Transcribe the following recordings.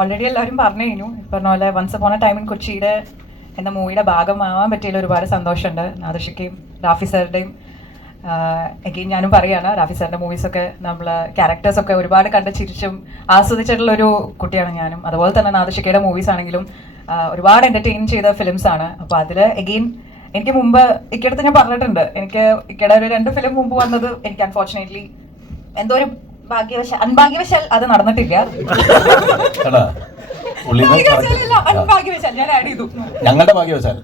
Already എല്ലാവരും പറഞ്ഞു കഴിഞ്ഞു പറഞ്ഞ പോലെ once upon a time in കൊച്ചിയുടെ എന്ന മൂവിയുടെ ഭാഗമാവാൻ പറ്റിയതിൽ ഒരുപാട് സന്തോഷമുണ്ട്. നാദർഷിക്കയും റാഫി സാറുടെയും എഗെയിൻ ഞാനും പറയാണ് റാഫി സാറിന്റെ മൂവീസൊക്കെ നമ്മൾ ക്യാരക്ടേഴ്സൊക്കെ ഒരുപാട് കണ്ട് ചിരിച്ചും ആസ്വദിച്ചിട്ടുള്ളൊരു കുട്ടിയാണ് ഞാനും. അതുപോലെ തന്നെ നാദർഷിക്കയുടെ മൂവീസ് ആണെങ്കിലും ഒരുപാട് എന്റർടൈൻ ചെയ്ത ഫിലിംസ് ആണ്. അപ്പോൾ അതിൽ എഗെയിൻ എനിക്ക് മുമ്പ് ഇക്കടുത്ത് ഞാൻ പറഞ്ഞിട്ടുണ്ട്. എനിക്ക് ഇക്കടെ ഒരു രണ്ട് ഫിലിം മുമ്പ് വന്നത് എനിക്ക് അൺഫോർച്ചുനേറ്റ്ലി എന്തോ ഒരു ഭാഗ്യവശാൽ അൺഭാഗ്യവശാൽ അത് നടന്നിട്ടില്ല. ഭാഗ്യവശാലല്ല, അൺഭാഗ്യവശാൽ ഞാൻ ആഡ് ചെയ്തു. ഞങ്ങളുടെ ഭാഗ്യവശാൽ.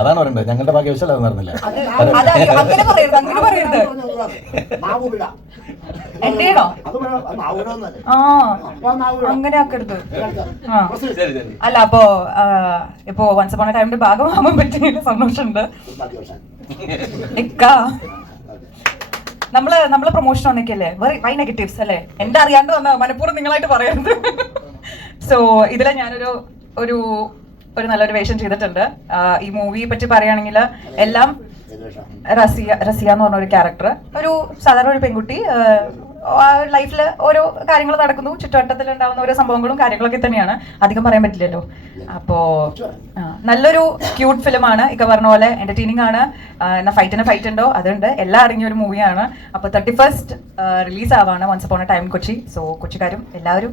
അതാണ് പറയണ്ടത് ഞങ്ങളുടെ ഭാഗ്യവശാൽ അത് നടന്നില്ല. അത് അത് അങ്ങനെ പറയരുത് അങ്ങനെ പറയരുത്. നാവുവിട എന്റെയാണോ അത് വേണം, അത് നാവുവിടാന്നല്ലേ. ആ അപ്പൊ നാവുവിട. അങ്ങനെ ആക്കരുത്. ആ. അല്ല അപ്പോ ആ, ഇപ്പോ വൺസ് അപ്പോൺ ടൈമിന്റെ ഭാഗമാവാൻ പറ്റിയ സന്തോഷമുണ്ട്. ഇക്ക. നമ്മൾ നമ്മൾ പ്രൊമോഷൻ വന്നിക്കല്ലേ? വന്നേക്കല്ലേ വൈ നെഗറ്റീവ്സ് അല്ലേ? എന്റെ അറിയാണ്ട് വന്ന മനഃപൂർവം നിങ്ങളായിട്ട് പറയുന്നത് സോ ഇതിലെ ഞാനൊരു ഒരു ഒരു നല്ലൊരു വേഷം ചെയ്തിട്ടുണ്ട്. ഈ മൂവിയെ പറ്റി പറയുകയാണെങ്കിൽ എല്ലാം. റസിയ റസിയ എന്ന് പറഞ്ഞ ഒരു ക്യാരക്ടർ ഒരു സാധാരണ ഒരു പെൺകുട്ടി ലൈഫിൽ ഓരോ കാര്യങ്ങൾ നടക്കുന്നു. ചുറ്റുവട്ടത്തിൽ ഉണ്ടാകുന്ന ഓരോ സംഭവങ്ങളും കാര്യങ്ങളൊക്കെ തന്നെയാണ്. അധികം പറയാൻ പറ്റില്ലല്ലോ. അപ്പോ നല്ലൊരു ക്യൂട്ട് ഫിലിമാണ് ഇക്ക പറഞ്ഞ പോലെ എന്റർടൈനിങ് ആണ്. എന്നാ ഫൈറ്റിന് ഫൈറ്റ് ഉണ്ടോ? അതുണ്ട്. എല്ലാം അടങ്ങിയ ഒരു മൂവിയാണ് അപ്പൊ thirty first release ആവാണ് once upon a time Kochi. So കൊച്ചിക്കാരും എല്ലാവരും